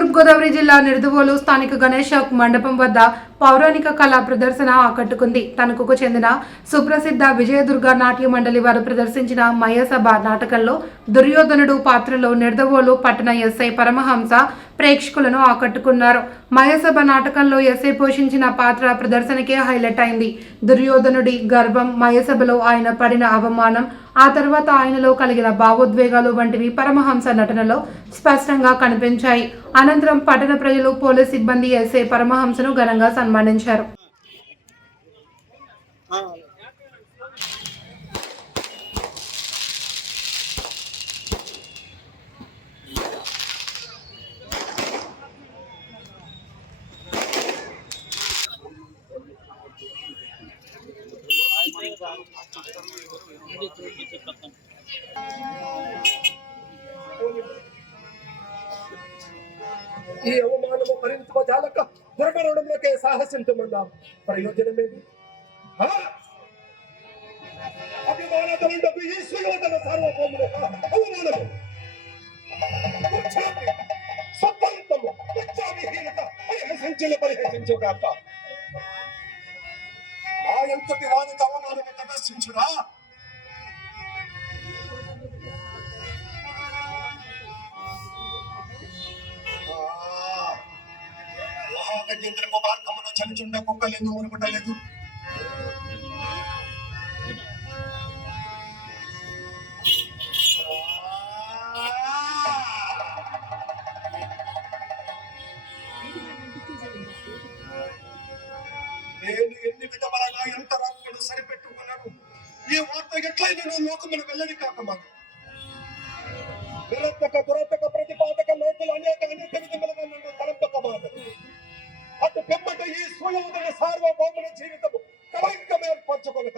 తూర్పుగోదావరి జిల్లా నిడదవోలు స్థానిక గణేష్ మండపం వద్ద పౌరాణిక కళా ప్రదర్శన ఆకట్టుకుంది. తణుకుకు చెందిన సుప్రసిద్ధ విజయదుర్గ నాట్య మండలి వారు ప్రదర్శించిన మయసభ నాటకంలో దుర్యోధనుడు పాత్రలో నిడదవోలు పట్టణ ఎస్ఐ పరమహంస ప్రేక్షకులను ఆకట్టుకున్నారు. మయసభ నాటకంలో ఎస్ఐ పోషించిన పాత్ర ప్రదర్శనకే హైలైట్ అయింది. దుర్యోధనుడి గర్వం మయసభలో ఆయన పడిన అవమానం ఆ తర్వాత ఆయనలో కలిగిన భావోద్వేగాలు వంటివి పరమహంస నటనలో స్పష్టంగా కనిపించాయి. అనంతరం పట్టణ ప్రజలు పోలీస్ సిబ్బంది ఎస్ఐ పరమహంసను ఘనంగా సన్మానించారు. ఈ అవమానము భరించజాలక దుర్మరణంలోకే సాహసించమన్నా ప్రయోజనమేమి ఆ? అభిమానతలుండకు ఈ సుయోధన సార్వభౌముల అవమానము ఉచ్చామి, సత్తాంతము, ఉచ్చావిహీనత, పరిహసించులు పరిహసించుగాక. నా ఎంతటి వారికి అవమానము ప్రదర్శించురా మహాగజేంద్రపు మార్గమును చలిచుండ కుక్కలేదు మురుగుటలేదు ఈ వార్త ఎట్లయితే నువ్వు లోకమును వెళ్ళని కాకమాక నిరర్థక దురర్థక ప్రతిపాదక లోతులు అనేక అనేక విధములుగా నన్ను తలంపక మాట అటు పిమ్మట ఈ సూయోదన సార్వభౌముల జీవితము కళంకమే పంచుకొనక